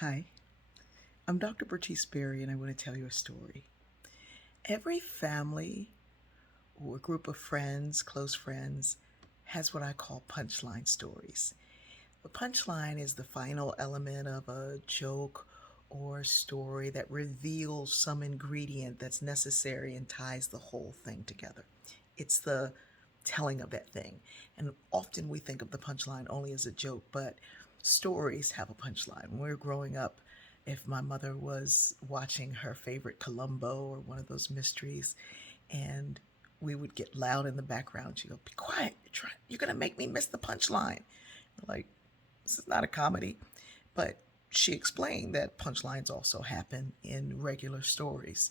Hi, I'm Dr. Bertice Berry, and I want to tell you a story. Every family or group of friends, close friends, has what I call punchline stories. The punchline is the final element of a joke or story that reveals some ingredient that's necessary and ties the whole thing together. It's the telling of that thing. And often we think of the punchline only as a joke, but stories have a punchline. When we were growing up, if my mother was watching her favorite Columbo or one of those mysteries, and we would get loud in the background, she'd go, "Be quiet! You're gonna make me miss the punchline." Like, this is not a comedy, but she explained that punchlines also happen in regular stories,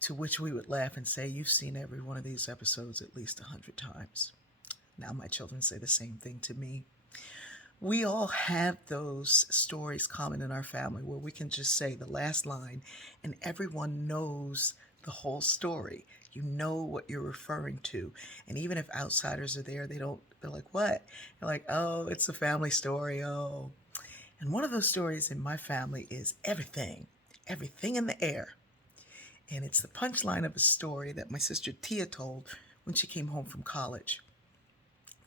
to which we would laugh and say, "You've seen every one of these episodes at least 100 times." Now my children say the same thing to me. We all have those stories common in our family where we can just say the last line and everyone knows the whole story. You know what you're referring to. And even if outsiders are there, they're like, "What?" They're like, "Oh, it's a family story. Oh." And one of those stories in my family is everything in the air. And it's the punchline of a story that my sister Tia told when she came home from college.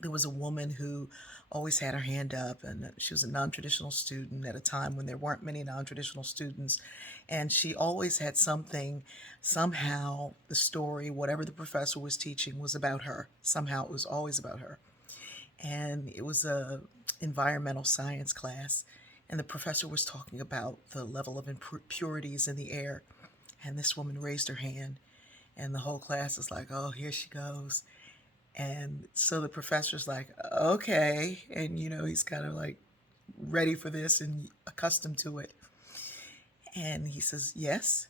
There was a woman who always had her hand up, and she was a non-traditional student at a time when there weren't many non-traditional students, and she always had something. Somehow the story, whatever the professor was teaching, was about her. Somehow it was always about her. And it was a environmental science class, and the professor was talking about the level of impurities in the air, and this woman raised her hand, and the whole class is like, "Oh, here she goes." And so the professor's like, "Okay." And, he's kind of like ready for this and accustomed to it. And he says, "Yes."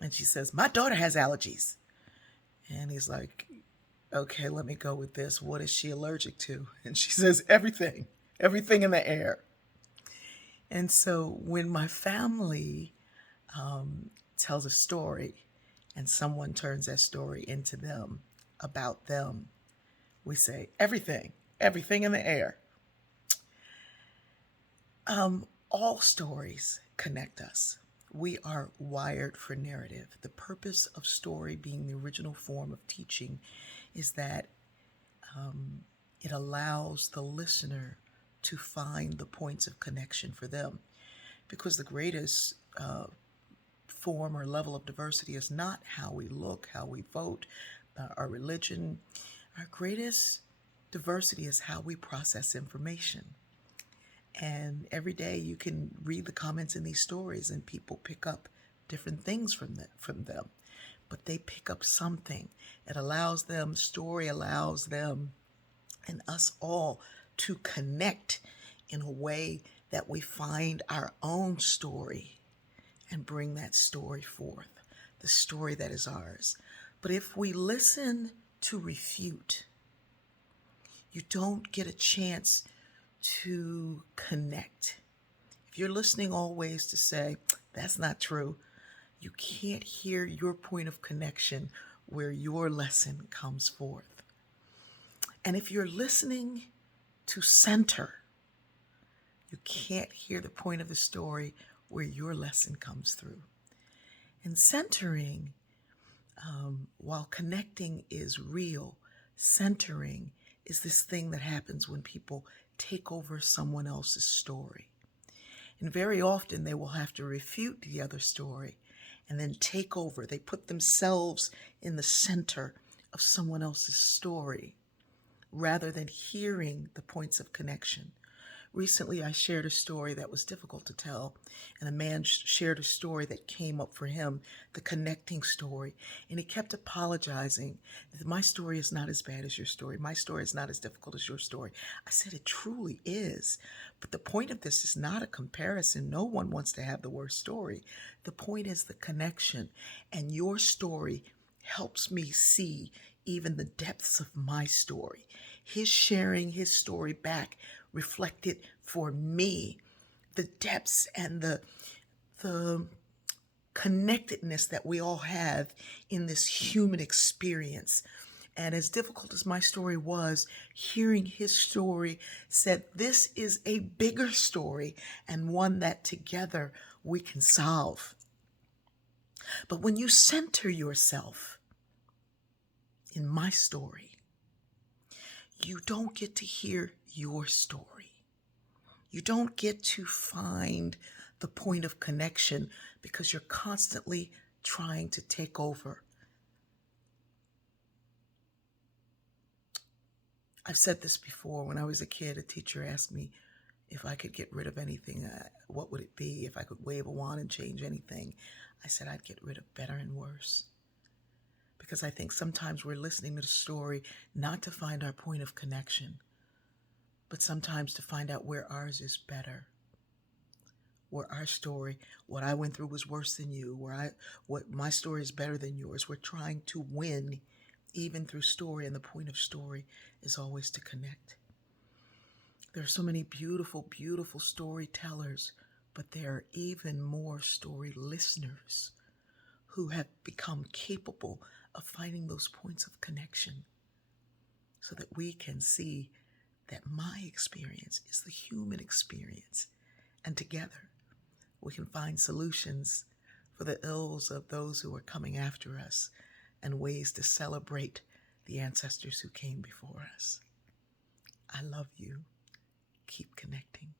And she says, "My daughter has allergies." And he's like, "Okay, let me go with this. What is she allergic to?" And she says, everything in the air." And so when my family tells a story and someone turns that story into them, about them, we say, everything in the air. All stories connect us. We are wired for narrative. The purpose of story being the original form of teaching is that it allows the listener to find the points of connection for them. Because the greatest form or level of diversity is not how we look, how we vote, our religion. Our greatest diversity is how we process information. And every day you can read the comments in these stories and people pick up different things from them. But they pick up something. It allows them, story allows them and us all to connect in a way that we find our own story and bring that story forth, the story that is ours. But if we listen to refute, you don't get a chance to connect. If you're listening always to say, "That's not true," you can't hear your point of connection where your lesson comes forth. And if you're listening to center, you can't hear the point of the story where your lesson comes through. And centering, while connecting is real, centering is this thing that happens when people take over someone else's story. And very often they will have to refute the other story and then take over. They put themselves in the center of someone else's story rather than hearing the points of connection. Recently, I shared a story that was difficult to tell, and a man shared a story that came up for him, the connecting story, and he kept apologizing that my story is not as bad as your story. My story is not as difficult as your story. I said, "It truly is. But the point of this is not a comparison. No one wants to have the worst story. The point is the connection, and your story helps me see even the depths of my story. His sharing his story back reflected for me the depths and the connectedness that we all have in this human experience. And as difficult as my story was, hearing his story said this is a bigger story and one that together we can solve. But when you center yourself in my story, you don't get to hear your story. You don't get to find the point of connection because you're constantly trying to take over. I've said this before. When I was a kid, a teacher asked me if I could get rid of anything, what would it be? If I could wave a wand and change anything, I said I'd get rid of better and worse. Because I think sometimes we're listening to the story not to find our point of connection, but sometimes to find out where ours is better. Where our story, what I went through was worse than you, what my story is better than yours. We're trying to win even through story, and the point of story is always to connect. There are so many beautiful, beautiful storytellers, but there are even more story listeners who have become capable of finding those points of connection so that we can see that my experience is the human experience, and together we can find solutions for the ills of those who are coming after us and ways to celebrate the ancestors who came before us. I love you. Keep connecting.